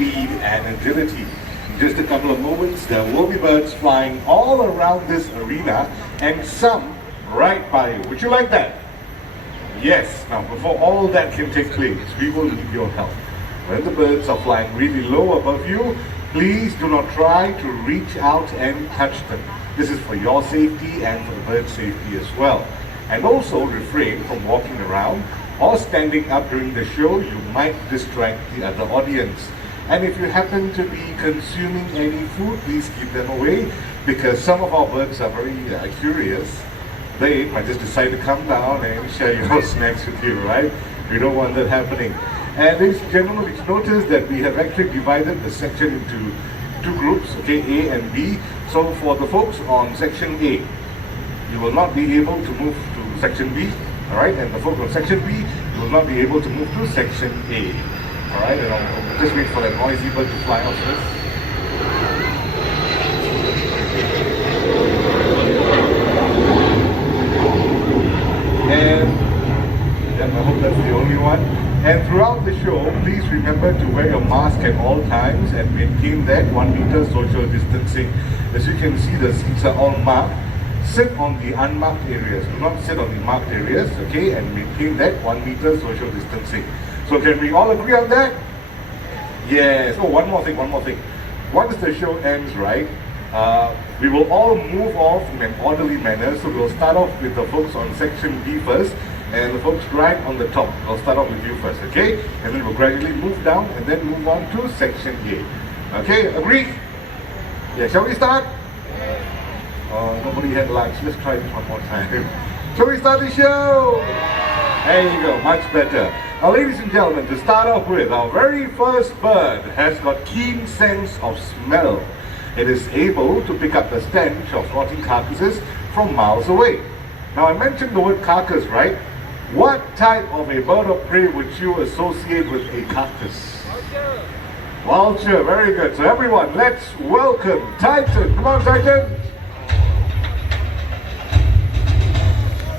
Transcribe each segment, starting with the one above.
speed and agility. In just a couple of moments, there will be birds flying all around this arena and some right by you. Would you like that? Yes. Now, before all that can take place, we will need your help. When the birds are flying really low above you, please do not try to reach out and touch them. This is for your safety and for the bird's safety as well. And also refrain from walking around or standing up during the show. You might distract the other audience. And if you happen to be consuming any food, please keep them away, because some of our birds are very curious. They might just decide to come down and share your snacks with you, right? We don't want that happening. And ladies and gentlemen, please notice that we have actually divided the section into two groups, okay, A and B. So for the folks on section A, you will not be able to move to section B, alright? And the folks on section B, you will not be able to move to section A, alright? And I'll just wait for that noisy bird to fly out first. And I hope that's the only one. And throughout the show, please remember to wear your mask at all times and maintain that 1 meter social distancing. As you can see, the seats are all marked. Sit on the unmarked areas. Do not sit on the marked areas, okay? And maintain that 1 meter social distancing. So can we all agree on that? Yes. Oh, one more thing. Once the show ends, right, we will all move off in an orderly manner. So we'll start off with the folks on section B first, and the folks right on the top. I'll start off with you first, okay? And then we'll gradually move down and then move on to section A. Okay, agree? Yeah, shall we start? Nobody had lunch. Let's try this one more time. Shall we start the show? There you go, much better. Now, ladies and gentlemen, to start off with, our very first bird has got keen sense of smell. It is able to pick up the stench of rotting carcasses from miles away. Now, I mentioned the word carcass, right? What type of a bird of prey would you associate with a carcass? Vulture. Vulture, very good. So everyone, let's welcome Titan. Come on, Titan.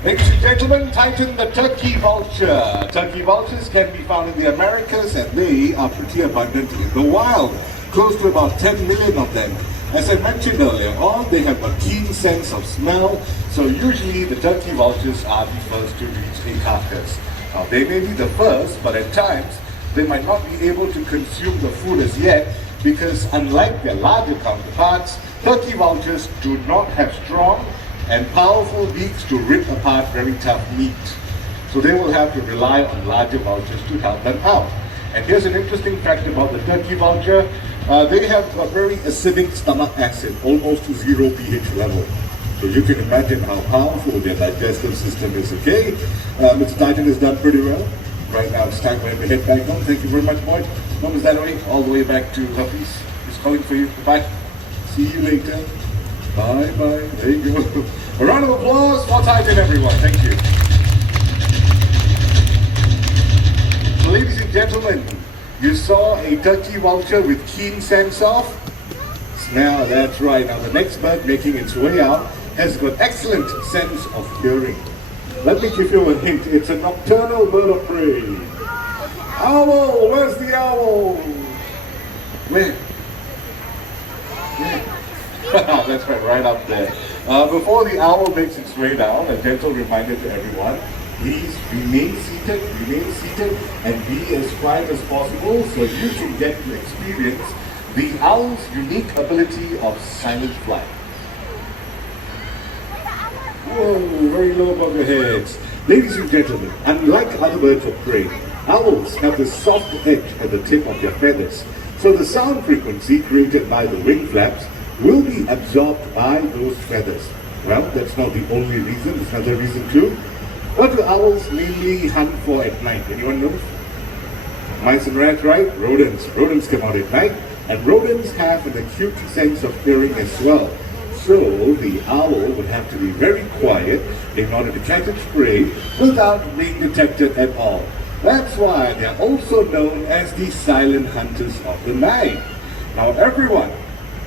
Ladies and gentlemen, Titan the turkey vulture. Turkey vultures can be found in the Americas, and they are pretty abundant in the wild. Close to about 10 million of them. As I mentioned earlier on, they have a keen sense of smell, so usually the turkey vultures are the first to reach a carcass. Now, they may be the first, but at times they might not be able to consume the food as yet, because unlike their larger counterparts, turkey vultures do not have strong and powerful beaks to rip apart very tough meat. So they will have to rely on larger vultures to help them out. And here's an interesting fact about the turkey vulture. They have a very acidic stomach acid, almost to 0 pH level. So you can imagine how powerful their digestive system is, okay? Mr. Titan has done pretty well. Right now it's time for him to head back home. Thank you very much, Boyd. Mom is that way, all the way back to Hafiz. He's calling for you. Bye. See you later. Bye-bye. There you go. A round of applause for Titan, everyone. Thank you. So, ladies and gentlemen, you saw a turkey vulture with keen sense of smell. That's right. Now, the next bird making its way out has got excellent sense of hearing. Let me give you a hint. It's a nocturnal bird of prey. Owl! Where's the owl? Where? Where? That's right up there. Before the owl makes its way down, a gentle reminder to everyone, please remain seated and be as quiet as possible so you can get to experience the owl's unique ability of silent flight. Whoa, very low above your heads. Ladies and gentlemen, unlike other birds of prey, owls have the soft edge at the tip of their feathers, so the sound frequency created by the wing flaps will be absorbed by those feathers. Well, that's not the only reason. There's another reason too. What do owls mainly hunt for at night? Anyone knows? Mice and rats, right? Rodents. Rodents come out at night, and rodents have an acute sense of hearing as well. So the owl would have to be very quiet in order to catch its prey without being detected at all. That's why they are also known as the silent hunters of the night. Now everyone,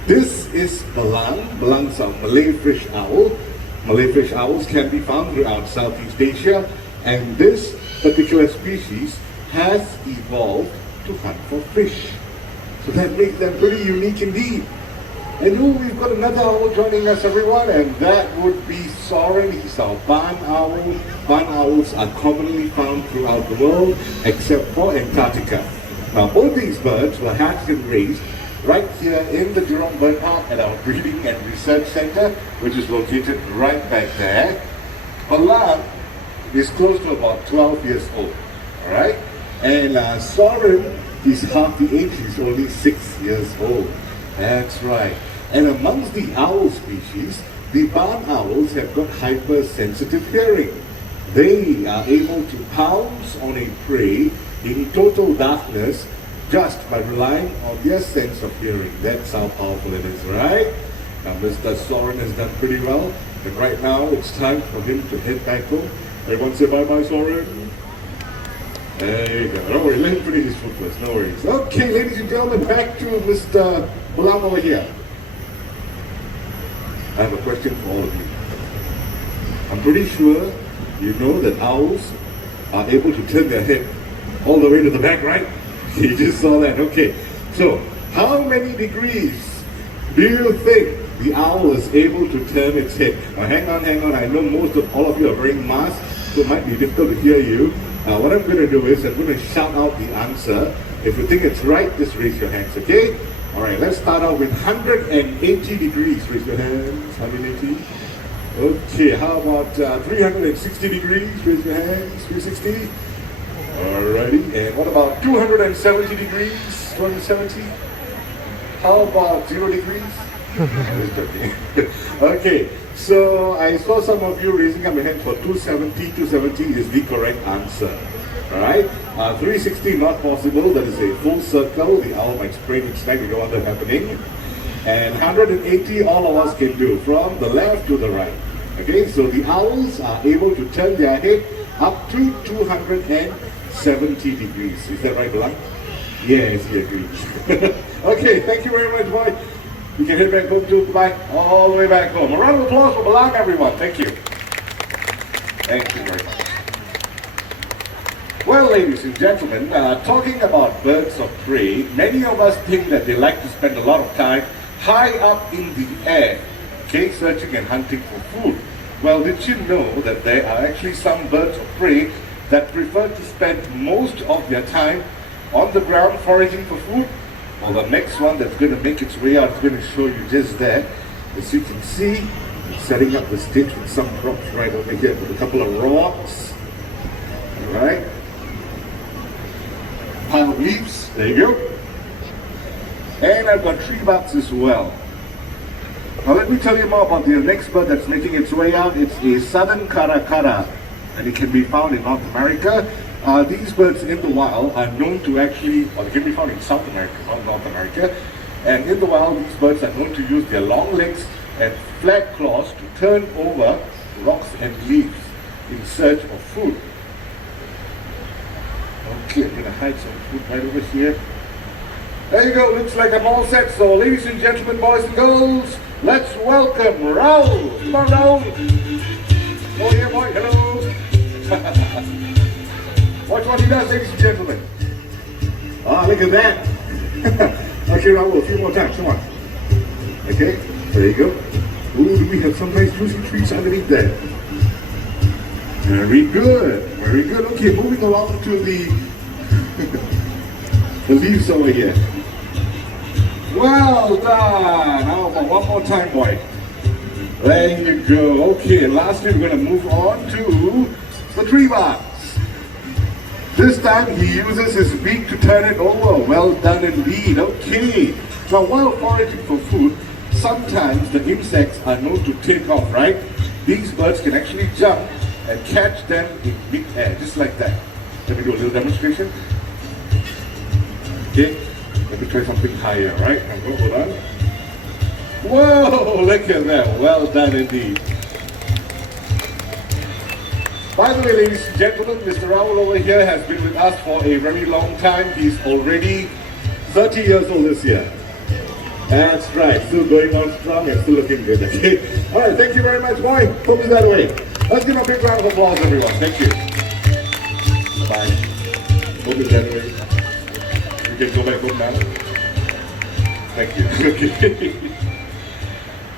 this is Belang. Belang's a Malay fish owl. Malay fish owls can be found throughout Southeast Asia, and this particular species has evolved to hunt for fish. So that makes them pretty unique indeed. And we've got another owl joining us, everyone, and that would be Soren. He's our barn owl. Barn owls are commonly found throughout the world, except for Antarctica. Now, both these birds were hatched and raised right here in the Jurong Bird Park at our Breeding and Research Center, which is located right back there. Belang is close to about 12 years old, all right? And Soren, he's half the age, he's only 6 years old. That's right. And amongst the owl species, the barn owls have got hypersensitive hearing. They are able to pounce on a prey in total darkness just by relying on their sense of hearing. That's how powerful it is, right? Now, Mr. Soren has done pretty well, and right now it's time for him to head back home. Everyone say bye-bye, Soren. There you go. Don't worry, let him finish his food first, no worries. Okay, ladies and gentlemen, back to Mr. Belang over here. I have a question for all of you. I'm pretty sure you know that owls are able to turn their head all the way to the back, right? You just saw that, okay. So, how many degrees do you think the owl is able to turn its head? Now, hang on. I know most of all of you are wearing masks, so it might be difficult to hear you. What I'm going to do is I'm going to shout out the answer. If you think it's right, just raise your hands, okay? All right, let's start out with 180 degrees. Raise your hands, 180. Okay, how about 360 degrees? Raise your hands, 360. Alrighty, and what about 270 degrees? 270? How about 0 degrees? I'm just joking. Okay, so I saw some of you raising up your hand for 270. 270 is the correct answer. Alright, 360 not possible, that is a full circle. The owl might sprain its neck, you don't want that happening. And 180 all of us can do, from the left to the right. Okay, so the owls are able to turn their head up to 270 degrees. Is that right, Belang? Yes, he agrees. Okay, thank you very much, boy. You can head back home too. Bye. All the way back home. A round of applause for Belang, everyone. Thank you. Thank you very much. Well, ladies and gentlemen, talking about birds of prey, many of us think that they like to spend a lot of time high up in the air, okay, searching and hunting for food. Well, did you know that there are actually some birds of prey that prefer to spend most of their time on the ground foraging for food? Well, the next one that's going to make its way out is going to show you just that. As you can see, I'm setting up the stage with some props right over here with a couple of rocks. Alright. Pile of leaves. There you go. And I've got tree barks as well. Now let me tell you more about the next bird that's making its way out. It's a southern caracara, and it can be found in North America. These birds in the wild are known to actually, or they can be found in South America, not North America. And in the wild, these birds are known to use their long legs and flat claws to turn over rocks and leaves in search of food. Okay, I'm going to hide some food right over here. There you go, looks like I'm all set. So ladies and gentlemen, boys and girls, let's welcome Rao. Come on, Rao. Oh, here, boy, hello. Watch what he does, ladies and gentlemen. Ah, look at that. Okay, Rao, a few more times, come on. Okay, there you go. Ooh, do we have some nice juicy treats underneath there? Very good, very good. Okay, moving along to the the leaves over here. Well done. How about one more time, boy? There you go. Okay, and lastly, we're going to move on to the tree barks. This time he uses his beak to turn it over. Well done indeed. Okay. Now, while foraging for food, sometimes the insects are known to take off, right? These birds can actually jump and catch them in mid-air, just like that. Let me do a little demonstration. Okay, let me try something higher, right? Hold on. Whoa, look at that. Well done indeed. By the way, ladies and gentlemen, Mr. Owl over here has been with us for a very long time. He's already 30 years old this year. That's right, still going on strong and still looking good, okay? Alright, thank you very much, boy. Hope you that way. Let's give a big round of applause, everyone. Thank you. Bye. Hope you that way. You can go back home now. Thank you. Okay.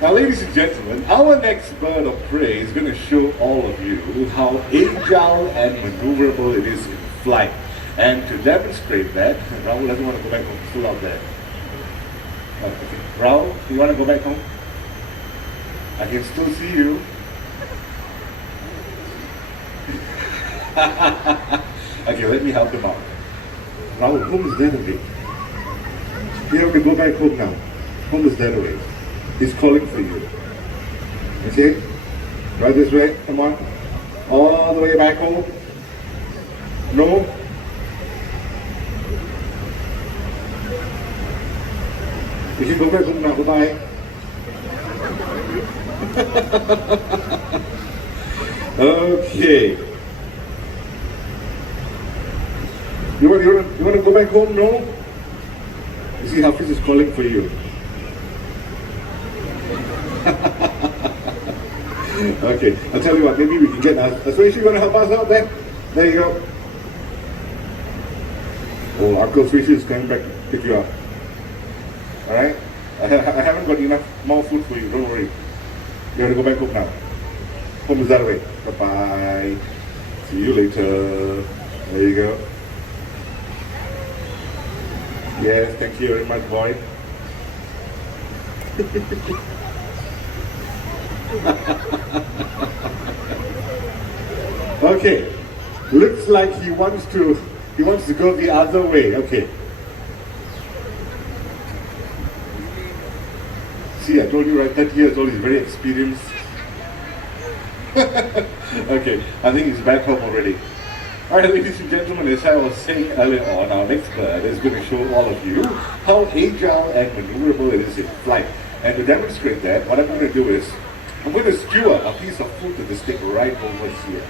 Now, ladies and gentlemen, our next bird of prey is going to show all of you how agile and maneuverable it is in flight. And to demonstrate that, Rao doesn't want to go back home. He's still out there. Oh, okay. Rao, you want to go back home? I can still see you. Okay, let me help him out. Rao, home is dead away. You have to go back home now. Home is dead away. He's calling for you. Okay? Right this way, come on. All the way back home. No? You can go back home now, goodbye. Okay. You want to go back home? No? You see, Hafiz is calling for you. Okay, I'll tell you what, maybe we can get Aswaishi, you want to help us out there? There you go. Oh, Uncle Swishi is coming back to pick you up. Alright? I haven't got enough more food for you, don't worry. You have to go back home now. Home is that way. Bye-bye. See you later. There you go. Yes, thank you very much, boy. Okay, looks like he wants to go the other way. Okay. See, I told you right, 30 years old, he's very experienced. Okay, I think he's back home already. Alright, ladies and gentlemen, as I was saying earlier on, our next bird is going to show all of you how agile and maneuverable it is in flight. And to demonstrate that, what I'm going to do is, I'm going to skewer a piece of food to the stick right over here.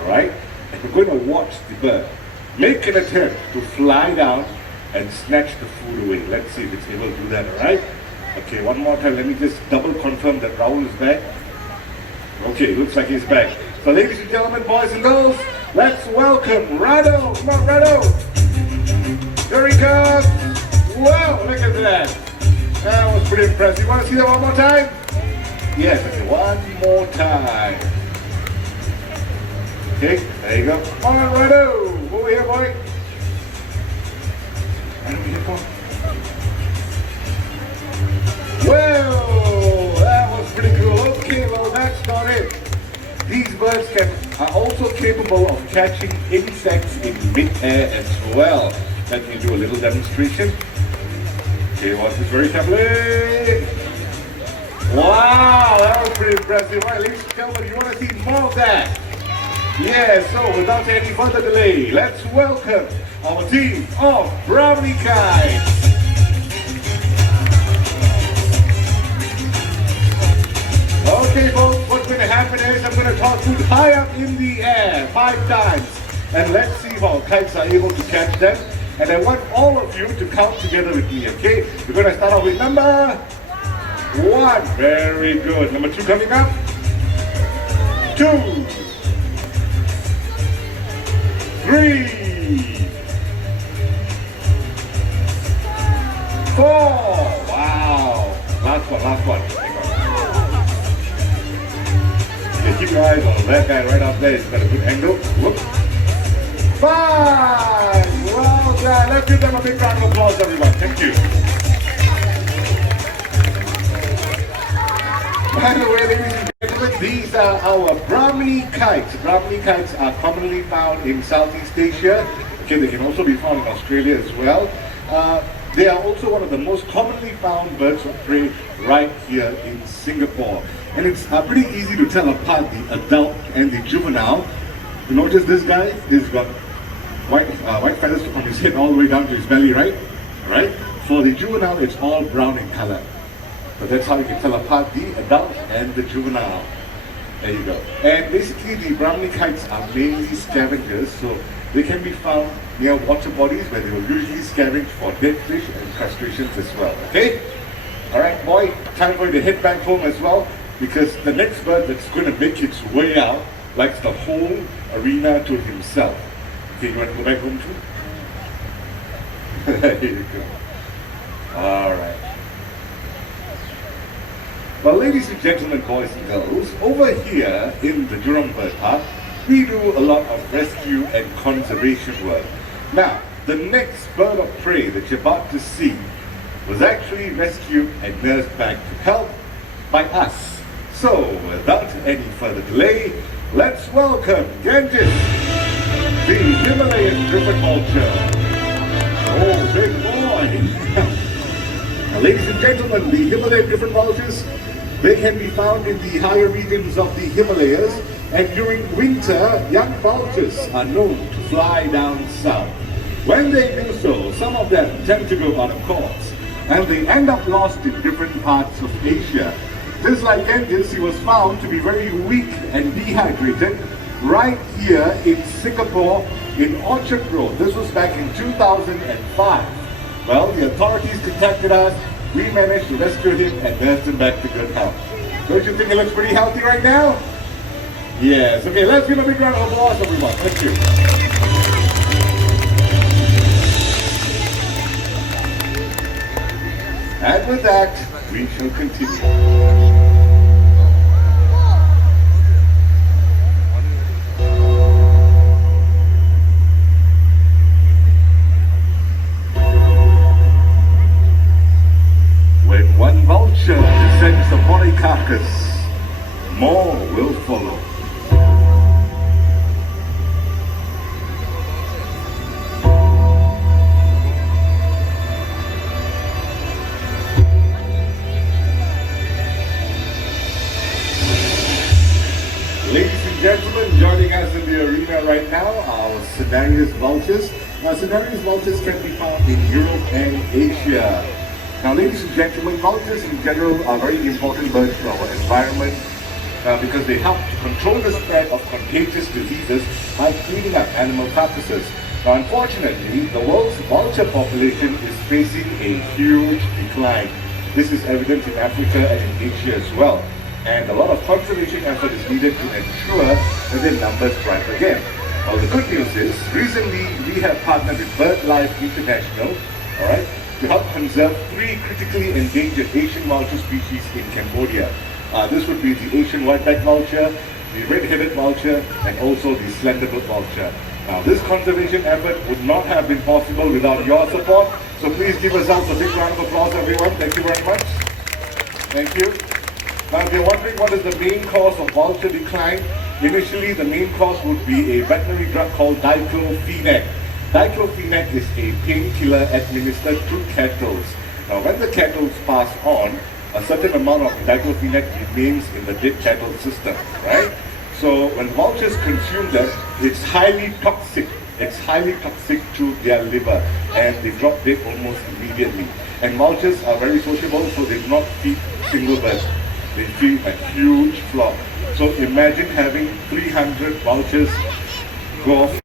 Alright? And we're going to watch the bird make an attempt to fly down and snatch the food away. Let's see if it's able to do that, alright? Okay, one more time, let me just double confirm that Raul is back. Okay, looks like he's back. So ladies and gentlemen, boys and girls, let's welcome Rado. Come on, Rado. There he goes. Wow, look at that. That was pretty impressive. You want to see that one more time? Yes, okay, one more time. Okay, there you go. Come on, Rado. Over here, boy. Right over here, come on. Whoa, that was pretty cool. Okay, well, that's not it. These birds are also capable of catching insects in mid-air as well. Let me do a little demonstration. Okay, watch this very carefully. Wow, that was pretty impressive. Right, ladies and gentlemen, you want to see more of that? Yeah, so without any further delay, let's welcome our team of Brahminy Kite. Okay folks, what's going to happen is I'm going to toss food high up in the air 5 times. And let's see if our kites are able to catch them. And I want all of you to count together with me, okay? We're going to start off with number 1. Very good. Number 2 coming up. 2. 3. 4. Wow. Last one. Okay, keep your eyes on that guy right up there. He's got a good angle. Whoop. 5. Well done. Let's give them a big round of applause, everyone. Thank you. By the way, ladies and gentlemen, these are our Brahminy kites. Brahminy kites are commonly found in Southeast Asia. Okay, they can also be found in Australia as well. They are also one of the most commonly found birds of prey right here in Singapore. And it's pretty easy to tell apart the adult and the juvenile. You notice this guy, he's got white feathers from his head all the way down to his belly, right? Right? For the juvenile, it's all brown in color. So that's how you can tell apart the adult and the juvenile. There you go. And basically, the Brahminy kites are mainly scavengers, so they can be found near water bodies where they will usually scavenge for dead fish and crustaceans as well. Okay? Alright, boy, time for you to head back home as well, because the next bird that's going to make its way out likes the whole arena to himself. Okay, you want to go back home too? There you go. Alright. Well, ladies and gentlemen, boys and girls, over here in the Jurong Bird Park, we do a lot of rescue and conservation work. Now, the next bird of prey that you're about to see was actually rescued and nursed back to health by us. So, without any further delay, let's welcome Grantis, the Himalayan griffon vulture. Oh, big boy! Now, ladies and gentlemen, the Himalayan griffon vultures, they can be found in the higher regions of the Himalayas, and during winter, young vultures are known to fly down south. When they do so, some of them tend to go out of course, and they end up lost in different parts of Asia. Just like Grantis, he was found to be very weak and dehydrated right here in Singapore in Orchard Road. This was back in 2005. Well, the authorities contacted us, we managed to rescue him and nurse him back to good health. Don't you think he looks pretty healthy right now? Yes. Okay, let's give a big round of applause, everyone. Thank you. And with that, we shall continue. When one vulture descends upon a carcass, more will follow. Ladies and gentlemen, joining us in the arena right now are Slender Vultures. Now, Slender Vultures can be found in Europe and Asia. Now, ladies and gentlemen, vultures in general are very important birds for our environment because they help to control the spread of contagious diseases by cleaning up animal carcasses. Now, unfortunately, the world's vulture population is facing a huge decline. This is evident in Africa and in Asia as well. And a lot of conservation effort is needed to ensure that their numbers rise again. Well, the good news is, recently we have partnered with BirdLife International, alright, to help conserve 3 critically endangered Asian vulture species in Cambodia. This would be the Asian white-backed vulture, the red-headed vulture, and also the slender vulture. Now, this conservation effort would not have been possible without your support, so please give yourselves a big round of applause, everyone. Thank you very much. Thank you. Now, if you're wondering what is the main cause of vulture decline, initially the main cause would be a veterinary drug called diclofenac. Diclofenac is a painkiller administered to cattle. Now, when the cattle pass on, a certain amount of diclofenac remains in the dead cattle system, right? So when vultures consume that, it's highly toxic. It's highly toxic to their liver, and they drop dead almost immediately. And vultures are very sociable, so they do not feed single birds. They feed a huge flock. So imagine having 300 vultures go off